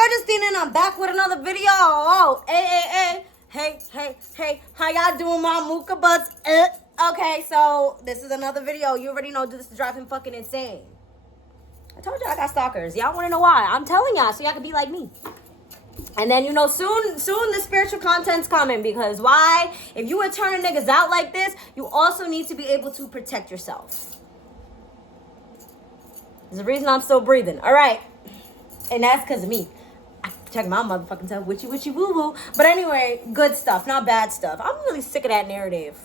gorgeous Tina, and I'm back with another video. Oh, hey, how y'all doing, my mooka butts? Okay, so this is another video. You already know this is driving fucking insane. I told y'all I got stalkers. Y'all want to know why? I'm telling y'all so y'all can be like me. And then, soon the spiritual content's coming, because why? If you are turning niggas out like this, you also need to be able to protect yourself. There's a reason I'm still breathing. All right. And that's because of me. I check my motherfucking self, witchy woo woo. But anyway, good stuff, not bad stuff. I'm really sick of that narrative.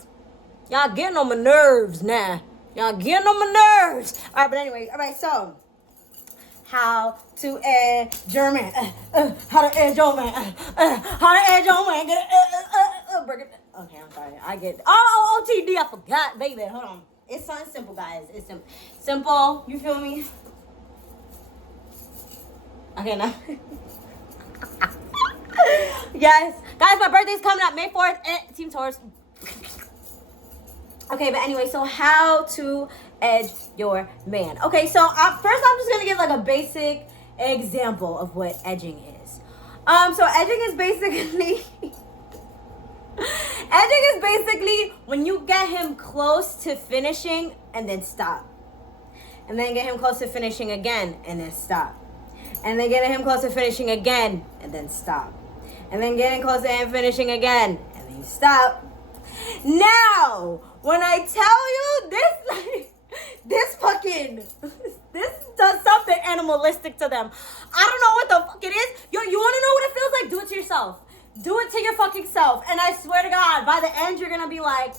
Y'all getting on my nerves now. Y'all getting on my nerves. All right, but anyway, all right, so how to edge your man. How to edge your man. How to edge your man. Get it. Okay, I'm sorry. I get it. Oh, OTD, I forgot, baby. Hold on. It's something simple, guys. It's simple. Simple, you feel me? Okay, now. Yes. Guys, my birthday's coming up May 4th. Team Taurus. Okay, but anyway, so how to edge your man. Okay, so first I'm just going to give like a basic example of what edging is. So edging is basically... edging is basically when you get him close to finishing and then stop. And then get him close to finishing again and then stop. And then getting him close to finishing again and then stop. And then getting close to him finishing again and then you stop. Now, when I tell you this does something animalistic to them. I don't know what the fuck it is. You want to know what it feels like? Do it to yourself. Do it to your fucking self. And I swear to God, by the end, you're going to be like,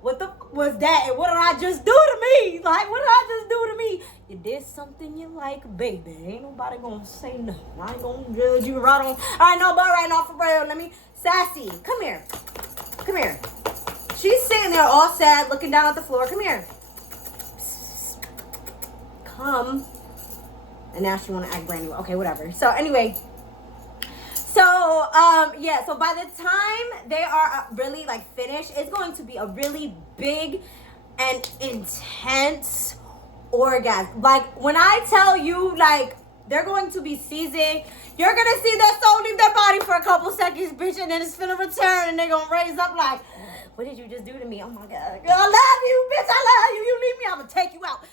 what the fuck was that? And what did I just do to me? Like, what did I just do to me? You did something you like, baby. Ain't nobody gonna say nothing. I ain't gonna judge you right on. All right, no, but right now, for real, let me. Sassy, come here. Come here. She's sitting there all sad, looking down at the floor. Come here. Come. And now she wanna act brand new. Okay, whatever. So, anyway. So, yeah, so by the time they are really, like, finished, it's going to be a really big and intense orgasm. Like, when I tell you, like, they're going to be seizing, you're going to see their soul leave their body for a couple seconds, bitch, and then it's finna return, and they're going to raise up like, what did you just do to me? Oh, my God. Girl, I love you, bitch, I love you. You leave me, I'm going to take you out.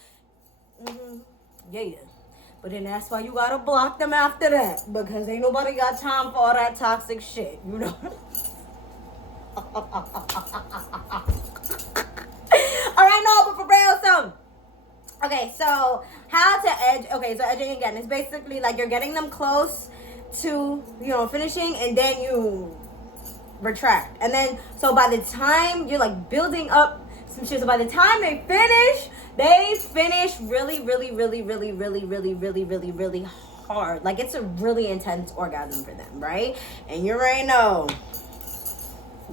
Yeah. But then that's why you gotta block them after that. Because ain't nobody got time for all that toxic shit, you know? Alright, no, but for real, so. Okay, so how to edge. Okay, so edging again is basically like you're getting them close to, finishing, and then you retract. And then, so by the time you're like building up some shit, so by the time they finish really, really, really, really, really, really, really, really, really hard. Like, it's a really intense orgasm for them, right? And you already know,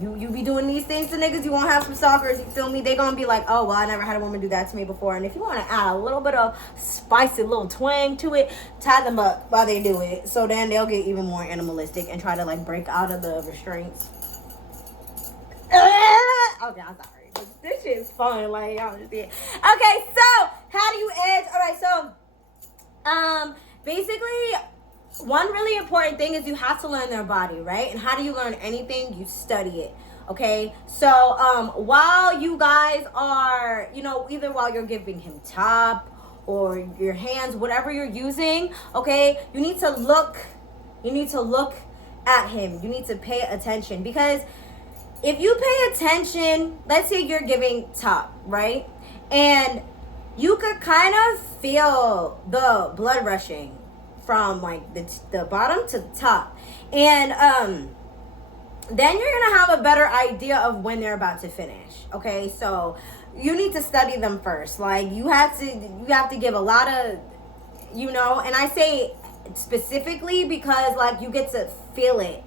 you be doing these things to niggas, you won't have some stalkers, you feel me? They gonna be like, oh, well, I never had a woman do that to me before. And if you want to add a little bit of spicy little twang to it, tie them up while they do it. So then they'll get even more animalistic and try to, like, break out of the restraints. Okay, I'm sorry. This shit is fun, like, y'all just did. Okay, so how do you edge? All right, so basically, one really important thing is you have to learn their body, right? And how do you learn anything? You study it. Okay, so while you guys are, either while you're giving him top or your hands, whatever you're using, okay, you need to look at him. You need to pay attention, because if you pay attention, let's say you're giving top, right? And you could kind of feel the blood rushing from like the bottom to the top. And then you're going to have a better idea of when they're about to finish. Okay? So you need to study them first. Like, you have to give a lot of, and I say specifically because, like, you get to feel it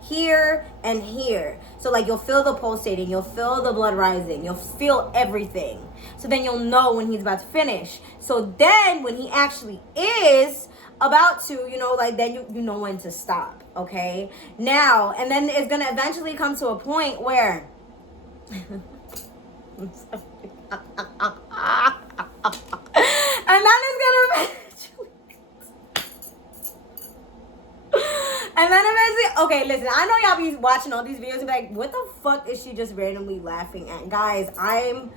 here and here. So, like, you'll feel the pulsating, you'll feel the blood rising, you'll feel everything. So then you'll know when he's about to finish. So then when he actually is about to, then you know when to stop. Okay? Now, and then it's gonna eventually come to a point where and then it's gonna And then eventually, okay, listen, I know y'all be watching all these videos and be like, what the fuck is she just randomly laughing at? Guys, I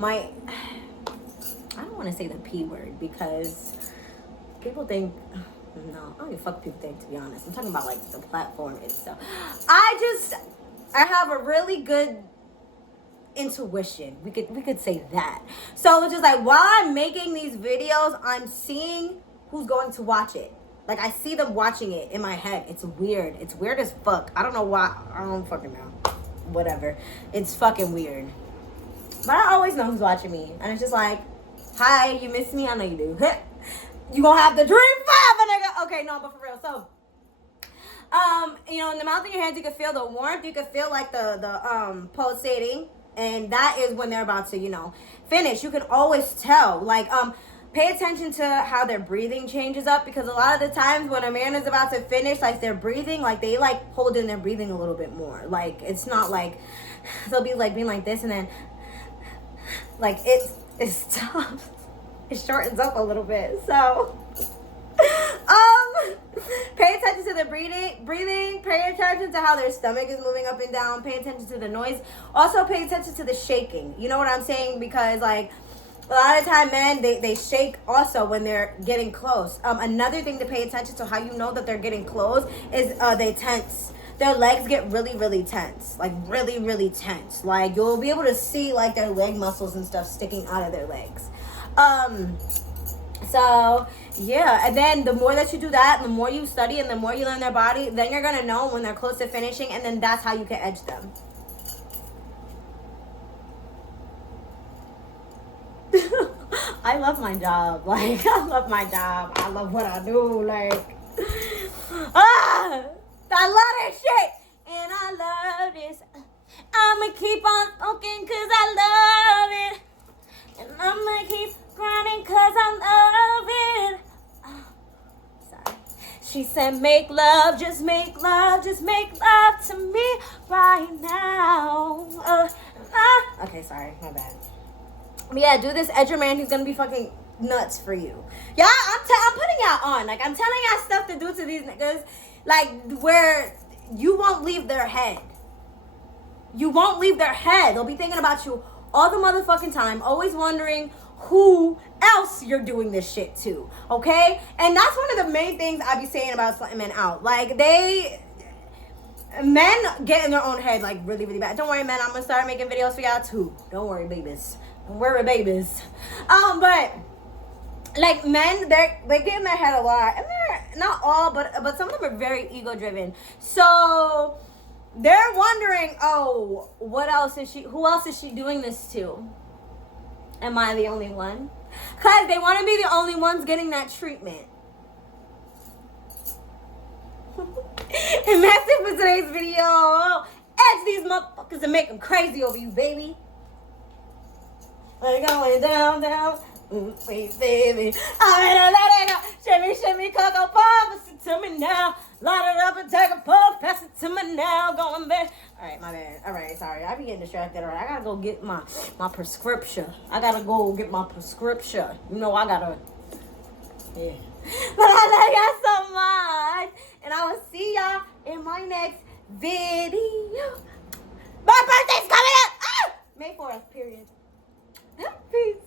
don't want to say the P word because people think, no, I don't even fuck what people think, to be honest. I'm talking about like the platform itself. I have a really good intuition. We could say that. So it's just like while I'm making these videos, I'm seeing who's going to watch it. Like I see them watching it in my head. It's weird. It's weird as fuck. I don't know why. I don't fucking know. Whatever. It's fucking weird. But I always know who's watching me. And it's just like, hi, you miss me? I know you do. You gonna have the dream forever, nigga. Okay, no, but for real. So, in the mouth of your hands, you can feel the warmth. You can feel like the pulsating. And that is when they're about to, finish. You can always tell. Like, pay attention to how their breathing changes up, because a lot of the times when a man is about to finish, like their breathing, like they like hold in their breathing a little bit more. Like it's not like they'll be like being like this and then like it stops. It shortens up a little bit. So pay attention to the breathing, pay attention to how their stomach is moving up and down, pay attention to the noise. Also pay attention to the shaking. You know what I'm saying? Because like a lot of time men, they shake also when they're getting close. Another thing to pay attention to how you know that they're getting close is they tense. Their legs get really, really tense. Like really, really tense. Like you'll be able to see like their leg muscles and stuff sticking out of their legs. So yeah, and then the more that you do that, the more you study and the more you learn their body, then you're gonna know when they're close to finishing, and then that's how you can edge them. I love my job. Like, I love my job. I love what I do. Like, I love that shit. And I love this. I'ma keep on talking cause I love it. And I'ma keep grinding cause I love it. Sorry. She said, make love, just make love, just make love to me right now. Okay, sorry. My bad. But yeah, do this edge your man. He's gonna be fucking nuts for you. Yeah, I'm putting y'all on. Like, I'm telling y'all stuff to do to these niggas. Like, where you won't leave their head. You won't leave their head. They'll be thinking about you all the motherfucking time. Always wondering who else you're doing this shit to. Okay? And that's one of the main things I be saying about slutting men out. Like, men get in their own head, like, really, really bad. Don't worry, men. I'm gonna start making videos for y'all, too. Don't worry, babies. Don't worry, babies. But like men, they get in their head a lot, and they're not all, but some of them are very ego driven. So they're wondering, oh, what else is she? Who else is she doing this to? Am I the only one? Cause they want to be the only ones getting that treatment. And that's it for today's video. Edge these motherfuckers and make them crazy over you, baby. Let it go, way down, down. Sweet baby. I'm gonna let it go. Shimmy, shimmy, cocoa pop. Pass it to me now. Light it up and take a puff. Pass it to me now. Going back. Alright, my bad. Alright, sorry. I be getting distracted. Alright, I gotta go get my prescription. I gotta go get my prescription. You know, I gotta. Yeah. But I love y'all so much. And I will see y'all in my next video. My birthday's coming up. Ah! May 4th, period. Peace.